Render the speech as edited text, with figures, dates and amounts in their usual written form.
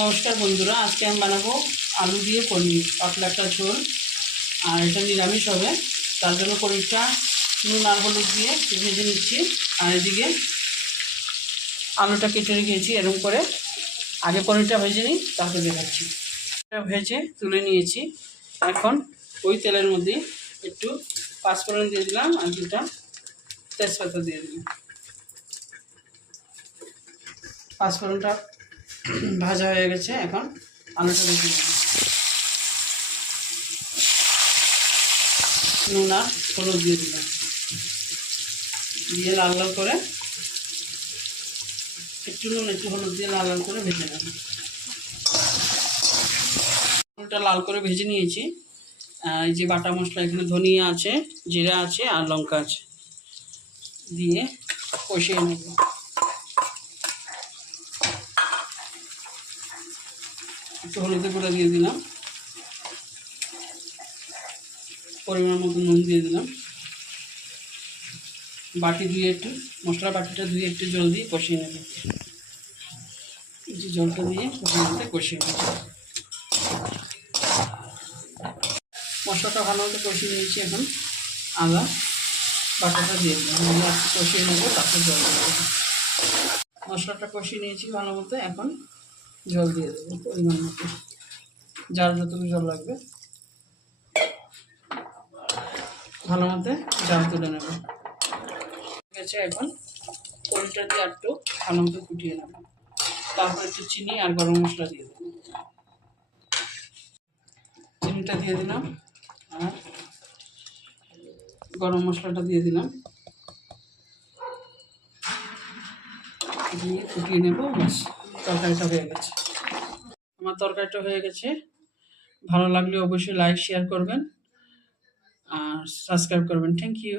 নমস্কার বন্ধুরা, আজকে আমি বানাবো আলু দিয়ে পনির, পাতলা একটা ঝোল। আর এটা নিরামিষ হবে, তার জন্য পনিরটা নুন আর হলুদ দিয়ে ভেজে নিচ্ছি। আর এদিকে আলুটা কেটে রেখেছি এরকম করে। আগে পনিরটা ভেজে নিই, তারপরে দেখাচ্ছি। এটা ভেজে তুলে নিয়েছি। এখন ওই তেলের মধ্যে একটু পাঁচফোড়ন দিয়ে দিলাম আর দুটা তেজপাতা দিয়ে দিলাম। পাঁচফোড়নটা ভাজা হয়ে গেছে, এখন আলুটা ভেজে দিলাম। নুন আর হলুদ দিয়ে দিলাম, দিয়ে লাল লাল করে একটু নুন একটু হলুদ দিয়ে লাল লাল করে ভেজে নেব। আলুটা লাল করে ভেজে নিয়েছি। এই যে বাটা মশলা, এখানে ধনিয়া আছে, জিরা আছে আর লঙ্কা আছে, দিয়ে কষিয়ে নেব। একটু হলুদের গুঁড়ো দিয়ে দিলাম, পরিমাণ মতো নুন দিয়ে দিলাম। বাটি ধুয়ে একটু মশলা বাটিটা ধুয়ে একটু জল দিয়ে কষিয়ে নেব। এই যে জলটা দিয়ে কষিয়ে নেব। মশলাটা ভালো মতো কষিয়ে নিয়েছি, এখন আদা বাটাটা দিয়ে দিলাম, একটু কষিয়ে নেবো, তারপর জল দেবো। মশলাটা কষিয়ে নিয়েছি ভালো মতো, এখন জল দিয়ে দেবো পরিমাণ মতো, যার যতটুকু জল লাগবে। ভালো মতো জাল তুলে নেব। ঠিক আছে, এখন পনিরটা দিয়ে একটু ভালো মতো ফুটিয়ে নেব। তারপর একটু চিনি আর গরম মশলা দিয়ে দেবো। চিনিটা দিয়ে দিলাম আর গরম মশলাটা দিয়ে দিলাম, দিয়ে ফুটিয়ে নেব। ব্যাস, তরকারিটা হয়ে গেছে। আমার তরকারিটা হয়ে গেছে। ভালো লাগলে অবশ্যই লাইক শেয়ার করবেন আর সাবস্ক্রাইব করবেন। Thank you.